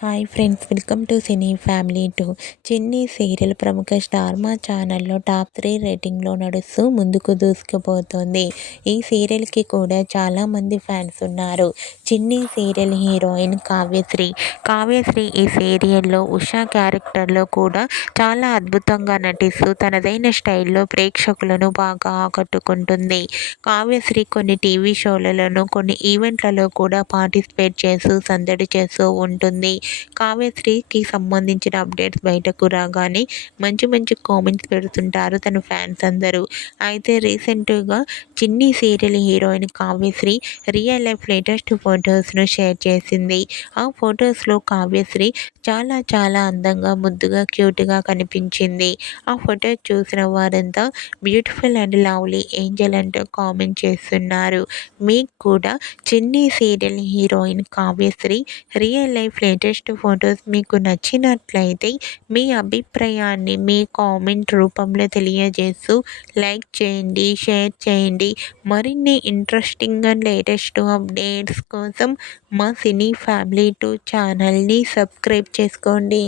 Hi friends, welcome to cine family 2. చిన్ని serial ప్రముఖ star మా ఛానల్లో టాప్ 3 రేటింగ్లో నడుస్తూ ముందుకు దూసుకుపోతుంది. ఈ సీరియల్కి కూడా చాలామంది ఫ్యాన్స్ ఉన్నారు. చిన్ని సీరియల్ హీరోయిన్ కావ్యశ్రీ ఈ సీరియల్లో ఉషా క్యారెక్టర్లో కూడా చాలా అద్భుతంగా నటిస్తూ తనదైన స్టైల్లో ప్రేక్షకులను బాగా ఆకట్టుకుంటుంది. కావ్యశ్రీ కొన్ని టీవీ షోలలోనూ కొన్ని ఈవెంట్లలో కూడా పార్టిసిపేట్ చేస్తూ సందడి చేస్తూ ఉంటుంది. కావ్యశ్రీకి సంబంధించిన అప్డేట్స్ బయటకు రాగానే మంచి మంచి కామెంట్స్ పెడుతుంటారు తన ఫ్యాన్స్ అందరూ. అయితే రీసెంట్గా Chinni serial heroine Kavyasri real life latest ఫొటోస్ను షేర్ చేసింది. ఆ ఫొటోస్లో కావ్యశ్రీ చాలా చాలా అందంగా, ముద్దుగా, క్యూట్గా కనిపించింది. ఆ ఫొటో చూసిన వారంతా బ్యూటిఫుల్ అండ్ లవ్లీ ఏంజల్ అంటూ కామెంట్ చేస్తున్నారు. మీకు కూడా చిన్ని serial heroine Kavyasri real life latest photos మీకు నచ్చినట్లయితే మీ అభిప్రాయాన్ని మీ కామెంట్ రూపంలో తెలియజేస్తూ లైక్ చేయండి, షేర్ చేయండి. మరిన్ని ఇంట్రెస్టింగ్ అండ్ లేటెస్ట్ అప్డేట్స్ కోసం మా సినీ ఫ్యామిలీ 2 ఛానల్ని సబ్స్క్రైబ్ చేసుకోండి.